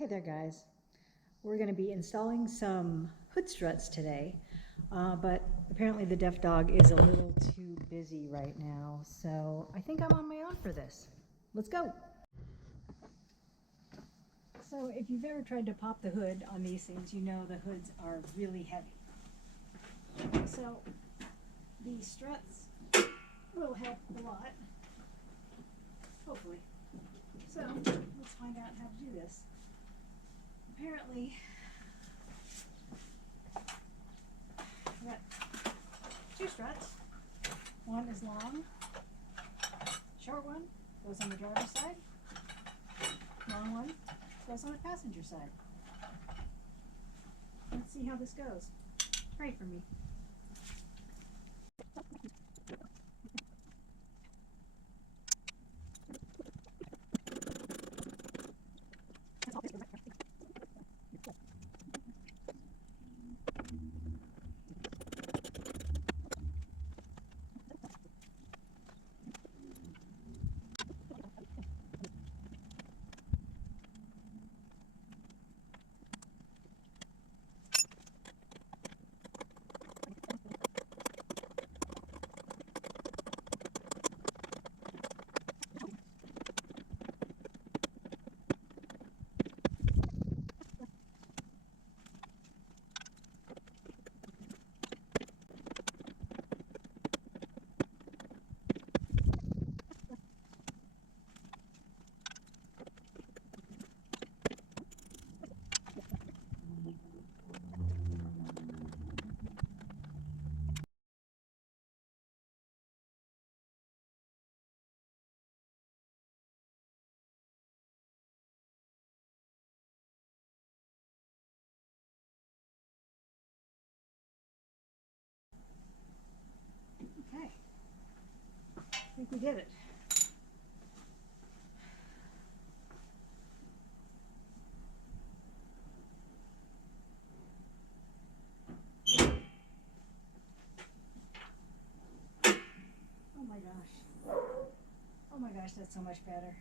Hey there guys. We're going to be installing some hood struts today, but apparently the deaf dog is a little too busy right now, so I think I'm on my own for this. Let's go. So if you've ever tried to pop the hood on these things, you know the hoods are really heavy. So these struts will help a lot, hopefully. So let's find out how to do this. Apparently, I've got two struts. One is long, short one goes on the driver's side, long one goes on the passenger side. Let's see how this goes. Pray for me. Okay, I think we did it. Oh my gosh. Oh my gosh, that's so much better.